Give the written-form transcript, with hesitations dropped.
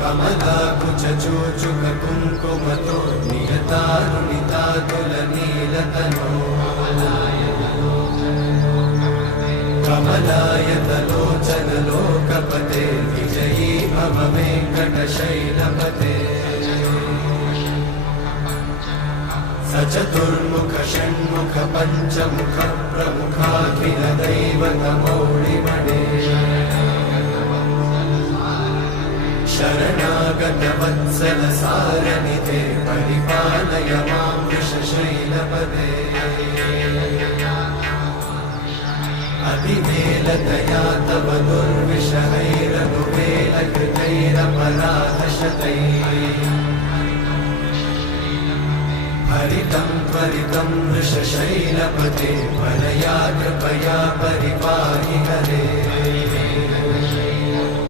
कमलाकुचूचुक कुङ्कुमतो नियतारुणितातुलनीलतनो कमलायतलोचनलोकपते विजयी भव वेङ्कटशैलपते सचतुर्मुख षण्मुख पञ्चमुख प्रमुखाखिल दैवतमौलिमणे शरणागत वत्सल सारनिधे परिपालय मां वृषशैलपदे अतिवेलतया तव दुर्विषहैरनुवेलकृतैरपराधशतैः हरितं त्वरितं वृषशैलपते परया कृपया परिपाहि हरे।